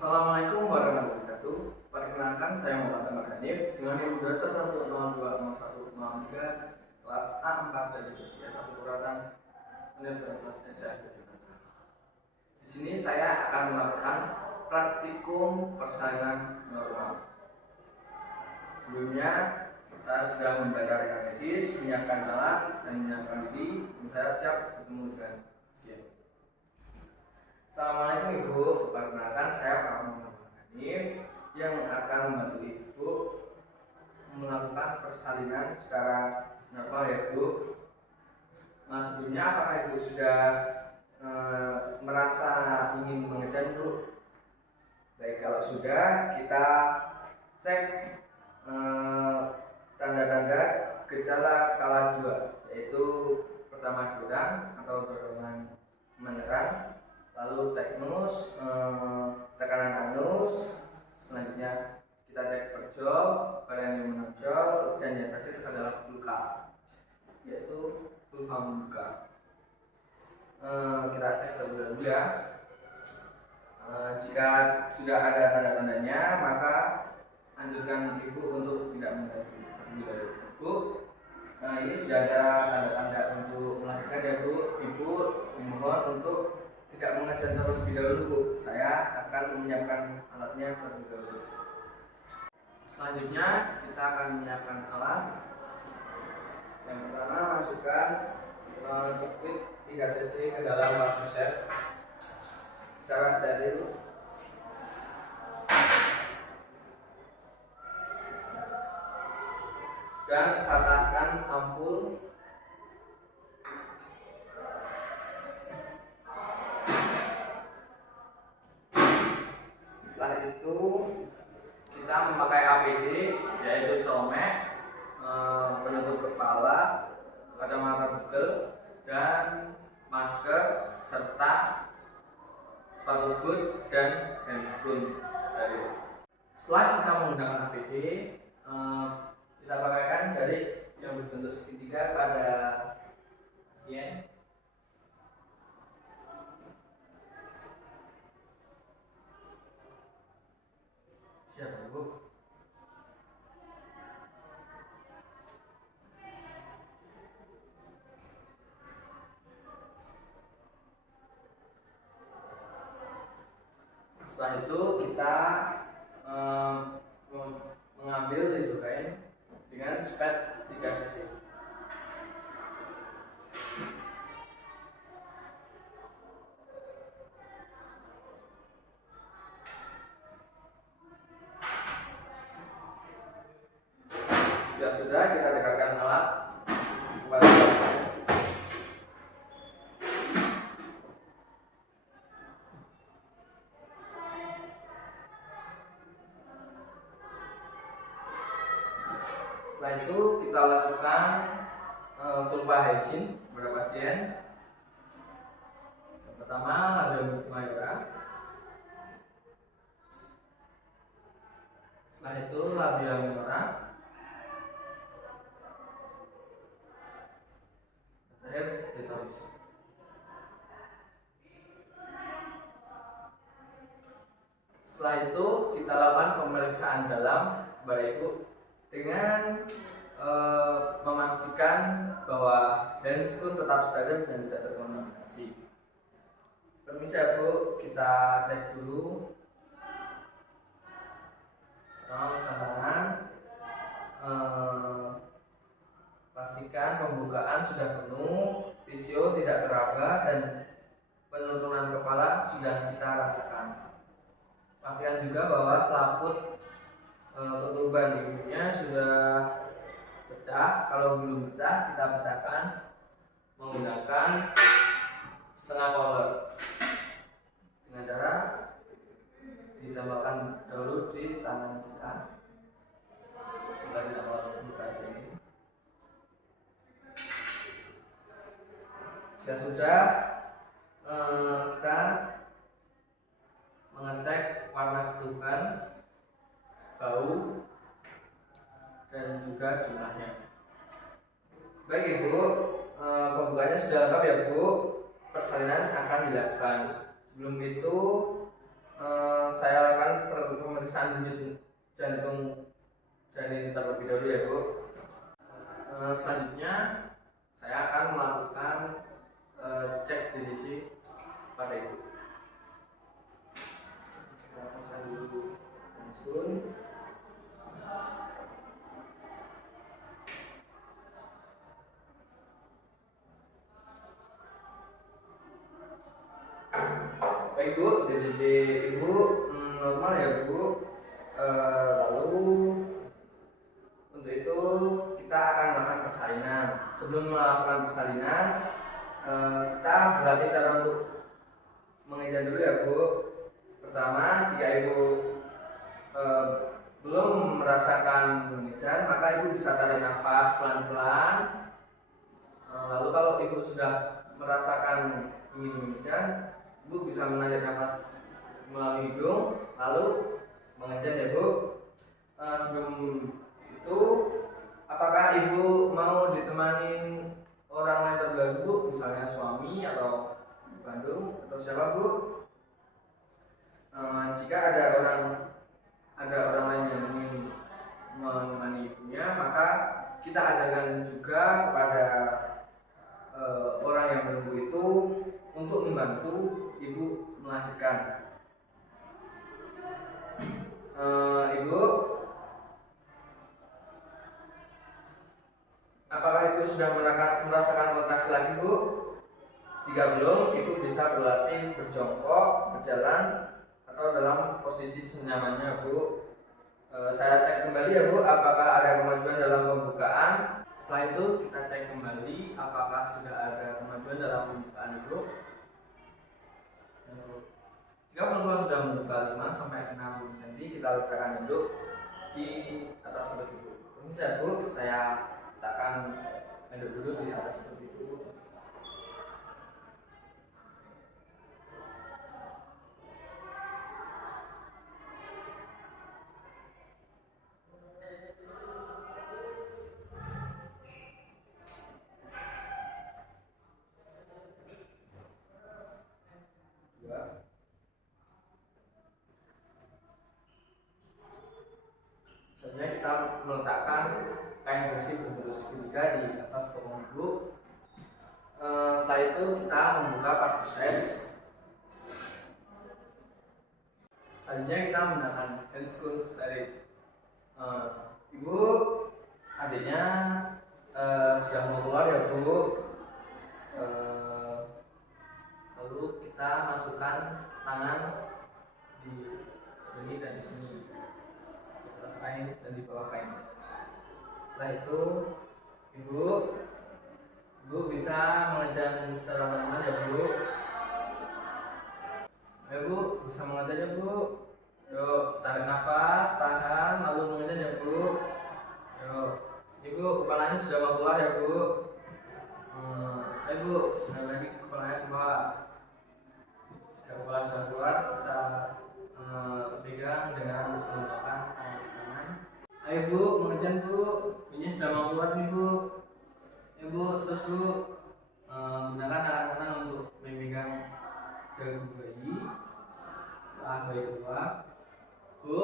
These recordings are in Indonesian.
Assalamualaikum warahmatullahi wabarakatuh. Perkenalkan, saya Muhammad Ahmad Hanif dengan NIM 210201003 kelas A4 dari S1 Kuratan Universitas Indonesia Jakarta. Di sini saya akan melakukan praktikum persalinan normal. Sebelumnya saya sudah membaca rekam medis, menyiapkan alat dan menyiapkan diri, dan saya siap bertemu dengan pasien. Assalamualaikum Ibu, perkenalkan saya Pak Muhammad Hanif yang akan membantu Ibu melakukan persalinan secara normal ya Bu. Nah, sebelumnya apakah Ibu sudah merasa ingin mengejan Bu? Baik, kalau sudah kita cek tanda-tanda gejala kala 2, yaitu pertama durang atau dorongan menerang, lalu teknus, tekanan anus, selanjutnya kita cek perjol, badan yang menonjol, dan yang terakhir adalah vulva, yaitu vulva membuka. Kita cek terlebih dahulu ya. Jika sudah ada tanda-tandanya, maka anjurkan Ibu untuk tidak menghadapi terlebih dahulu. Bu, ini sudah ada tanda-tanda untuk melahirkan ya Bu. Ibu dimohon untuk tidak mengejan terlebih dahulu Bu. Saya akan menyiapkan alatnya terlebih dahulu. Selanjutnya kita akan menyiapkan alat. Yang pertama, masukkan squid 3 cc ke dalam wafer secara steril. Dan patahkan ampul. Setelah itu kita memakai APD, yaitu celemek, penutup kepala, kacamata bekel, dan masker, serta sepatu boot dan handscoon steril. Setelah kita menggunakan APD, kita pakaikan jari yang berbentuk segitiga pada pasien. Siap Bu. Setelah itu kita mengambil lidocaine dengan spet 3 cc. Jika sudah, kita dekatkan alat kepada pasien. Setelah itu kita lakukan vulva hygiene kepada pasien. Yang pertama, labia mayora. Setelah itu labia minora. Terakhir klitoris. Setelah itu kita lakukan pemeriksaan dalam pada Ibu dengan memastikan bahwa handscoon tetap steril dan tidak terkontaminasi. Permisi ya Bu, kita cek dulu. Tangan, pastikan pembukaan sudah penuh, fisio tidak teraba, dan penurunan kepala sudah kita rasakan. Pastikan juga bahwa selaput tutupan ibunya sudah pecah. Kalau belum pecah, kita pecahkan menggunakan setengah collar dengan cara ditambahkan dahulu di tangan kita. Kita tidak melakukan buka ini. Jika sudah, kita mengecek warna ketuban, bau, dan juga jumlahnya. Baik Ibu, pembukaannya sudah lengkap ya Bu. Persalinan akan dilakukan. Sebelum itu saya pemeriksaan denyut jantung janin terlebih dahulu ya Bu. Selanjutnya saya akan melakukan cek DDC pada ibu. Kita pasang dulu insulin. Baik Bu, DDC ibu normal ya Bu. Lalu untuk itu kita akan melakukan persalinan. Sebelum melakukan persalinan, kita berlatih cara untuk mengejan dulu ya Bu. Pertama, jika ibu belum merasakan mengejan, maka ibu bisa tarik nafas pelan-pelan. Lalu kalau ibu sudah merasakan ingin mengejan, ibu bisa menarik nafas melalui hidung, lalu mengejan ya Bu. Sebelum itu, apakah ibu mau ditemani orang lain terlebih dahulu, misalnya suami atau Bandung atau siapa Bu? Jika ada orang lain yang ingin menemani ibunya, maka kita ajarkan juga kepada orang yang menunggu itu untuk membantu ibu melahirkan. Ibu, apakah ibu sudah merasakan kontraksi lagi Bu? Jika belum, ibu bisa berlatih berjongkok, berjalan, atau dalam posisi senyamannya Bu. Saya cek kembali ya Bu, apakah ada kemajuan dalam pembukaan. Setelah itu kita cek kembali apakah sudah ada kemajuan dalam pembukaan Ibu. Jika formula sudah membuka 5 sampai 6 cm, kita letakkan duduk di atas perut Ibu. Permisi ya Bu, saya letakkan duduk di atas perut Ibu. Selanjutnya kita meletakkan kain bersih berbentuk segitiga di atas bokong ibu. Setelah itu kita membuka partusien. Selanjutnya kita menggunakan handscoon steril. Ibu, adiknya sudah mau keluar ya Bu. Lalu kita masukkan tangan di sini dan di sini, di atas kain dan di bawah kain. Setelah itu ibu bisa mengejan secara normal ya Bu. Ayo Bu, bisa mengejan ya Bu. Yuk, tarik nafas, tahan, lalu mengejan ya Bu. Yuk, ibu kepalanya sudah mau keluar ya Bu. Ayo Bu, sebentar lagi kepalanya keluar. Jika kepala sudah keluar, kita pegang dengan menggunakan tangan. Ayo Bu, mengejan Bu. Ini sudah mau keluar nih Bu. Ayo Bu, terus Bu, gunakan tangan kanan untuk memegang dagu bayi. Setelah bayi keluar, Bu,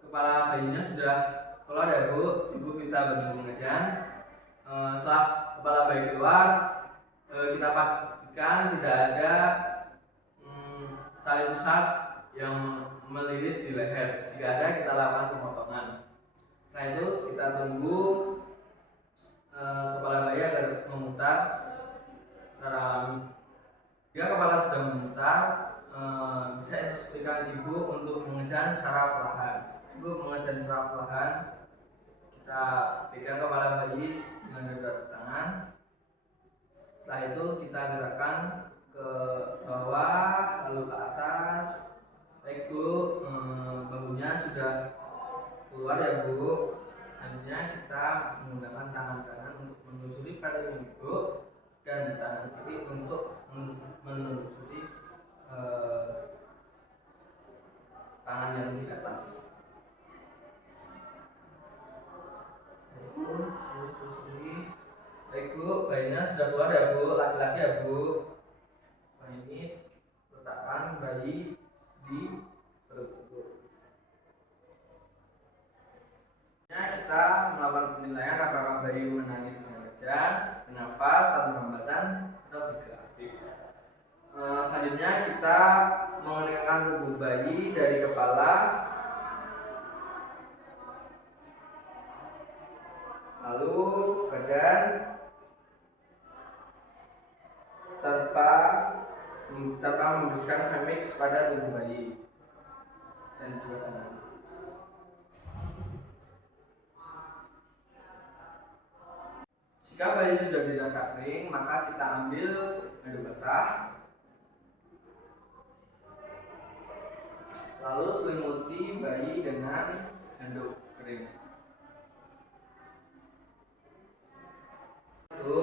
kepala bayinya sudah keluar ya Bu. Ibu bisa berhenti mengejan. Setelah kepala bayi keluar, kita pastikan tidak ada tali pusat yang melilit di leher. Jika ada, kita lakukan pemotongan. Setelah itu kita tunggu kepala bayi agar memutar secara alami. Jika kepala sudah memutar, bisa instruksikan ibu untuk mengejan secara perlahan. Ibu mengejan secara perlahan. Kita pegang kepala bayi dengan kedua tangan. Setelah itu kita gerakkan ke bawah lalu ke atas. Baik Bu, bahunya sudah keluar ya Bu. Selanjutnya kita menggunakan tangan kanan untuk menelusuri pada ibu dan tangan kiri untuk menelusuri tangan yang di atas. Terus telusuri. Baik Bu, bayinya sudah keluar ya Bu, laki-laki ya Bu. Nah ini letakkan bayi di perut ibu. kita melakukan penilaian apakah bayi menangis sengaja, bernafas, tanpa hambatan, atau bergerak aktif. Selanjutnya kita mengenakan tubuh bayi dari kepala, lalu badan, tanpa memberikan femix pada tubuh bayi dan juga tangan. Jika bayi sudah dirasa kering, maka kita ambil handuk basah, lalu selimuti bayi dengan handuk kering. Lalu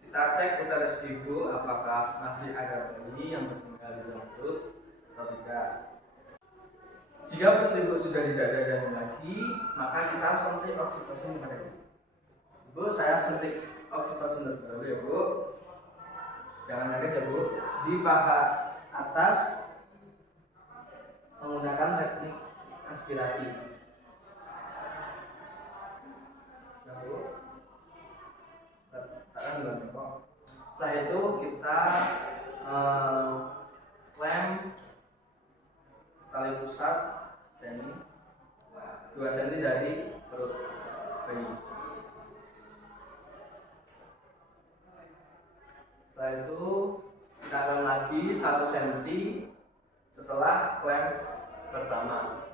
kita cek uterus ibu apakah masih ada bayi yang tertinggal di dalam perut atau tidak. Jika perut ibu sudah tidak ada janin lagi, maka kita suntik oksitosin pada ibu. Bu, saya suntik oksitosin dulu ya Bu. Jangan kaget ya Bu. Di paha atas menggunakan teknik aspirasi. Ya Bu. Setelah itu kita klem tali pusat janin 2 cm dari perut bayi. Setelah itu kita akan lagi 1 cm setelah klem pertama.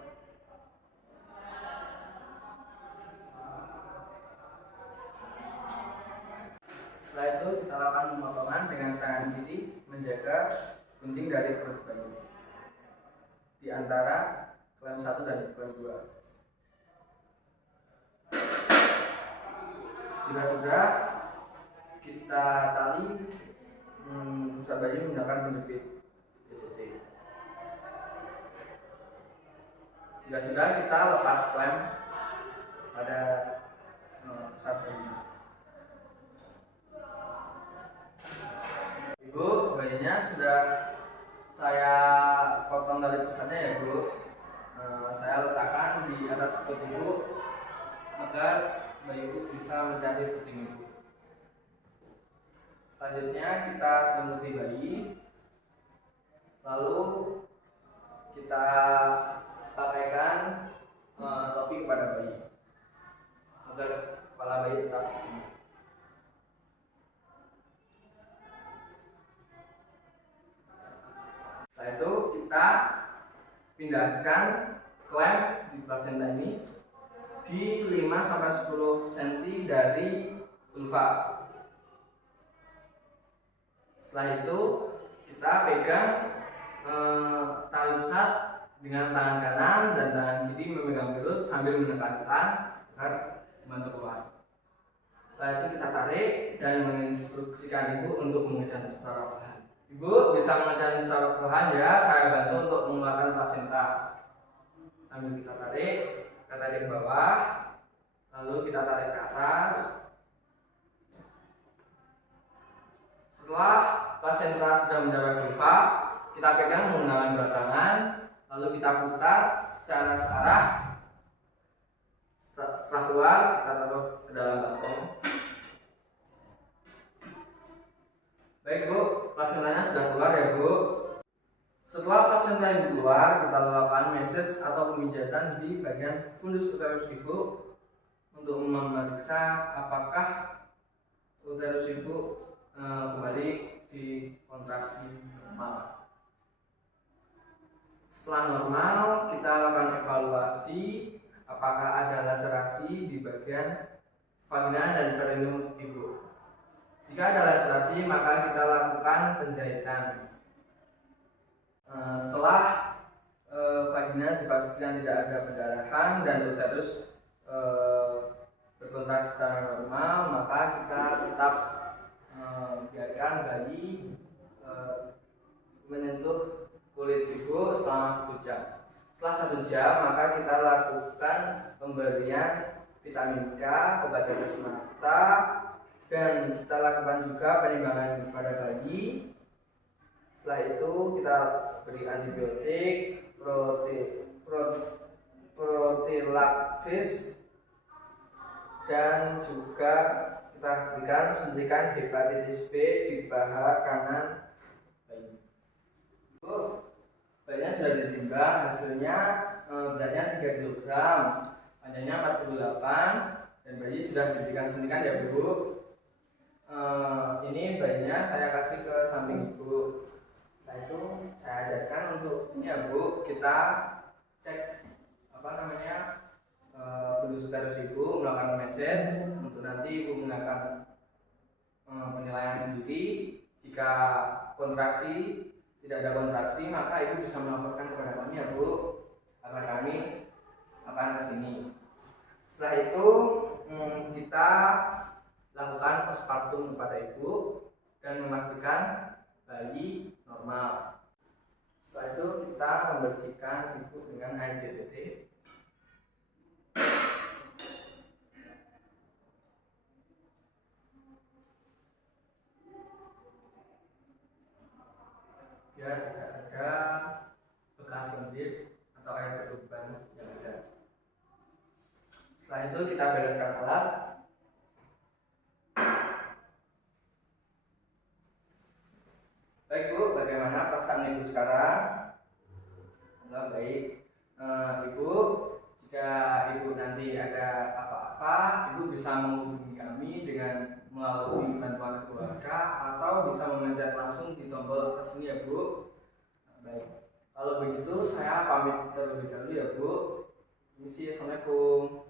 Setelah itu kita lakukan pemotongan dengan tangan kiri menjaga gunting dari perut bayi di antara klem 1 dan klem 2. Jika sudah, kita tali pusat bayi menggunakan penjepit DCT. Jika sudah, kita lepas klem pada pusat bayi. Ibu, bayinya sudah saya potong dari pusatnya ya Bu. Saya letakkan di atas perut ibu agar bayi ibu bisa mencari puting ibu. Selanjutnya kita selimuti bayi, lalu kita pakaikan topi kepada bayi agar kepala bayi tetap tinggi. Setelah itu kita pindahkan klem di plasenta ini di 5-10 cm dari vulva. Setelah itu kita pegang tali pusat dengan tangan kanan dan tangan kiri memegang perut sambil menekan agar membantu keluar. Setelah itu kita tarik dan menginstruksikan ibu untuk mengejar secara perlahan. Ibu bisa mengejar secara perlahan ya, saya bantu untuk mengeluarkan plasenta. Sambil kita tarik ke bawah, lalu kita tarik ke atas. Setelah plasenta sudah mencapai vulva, kita pegang menggunakan 2 tangan, lalu kita putar secara searah. Setelah keluar, kita taruh ke dalam baskom. Baik Bu, plasentanya sudah keluar ya Bu. Setelah plasenta yang keluar, kita lakukan massage atau pemijatan di bagian fundus uterus ibu untuk memeriksa apakah uterus ibu kembali di kontraksi normal. Setelah normal, kita lakukan evaluasi apakah ada laserasi di bagian vagina dan perineum ibu. Jika ada laserasi, maka kita lakukan penjahitan. Setelah vagina dipastikan tidak ada perdarahan dan uterus berkontraksi secara normal, maka kita tetap biarkan bayi menyentuh kulit ibu selama 1 jam. Setelah 1 jam, maka kita lakukan pemberian vitamin K, obat tetes mata, dan kita lakukan juga penimbangan pada bayi. Setelah itu kita beri antibiotik, profilaksis, dan juga kita berikan suntikan hepatitis B di paha kanan bayi. Bayinya sudah ditimbang, hasilnya beratnya 3 kg, panjangnya 48, dan bayi sudah diberikan suntikan ya Bu. Ini bayinya saya kasih ke samping ibu. Setelah itu saya ajarkan untuk ini ya Bu, kita cek fundus uterus ibu, melakukan message untuk nanti ibu menggunakan penilaian sendiri. Jika kontraksi tidak ada kontraksi, maka ibu bisa melaporkan kepada kami ya Bu, agar kami akan ke sini. Setelah itu kita lakukan postpartum kepada ibu dan memastikan bayi normal. Setelah itu kita membersihkan ibu dengan air DDT. Biar tidak ada bekas lendir atau air berlubang yang ada. Setelah itu kita bereskan alat. Baik Bu, bagaimana perasaan ibu sekarang? Alhamdulillah baik. Ibu, jika ibu nanti ada apa-apa, ibu bisa menghubungi kami dengan melalui bantuan keluarga atau bisa memencet langsung di tombol atas ini ya Bu. Baik, kalau begitu saya pamit terlebih dahulu ya Bu. Permisi, assalamualaikum.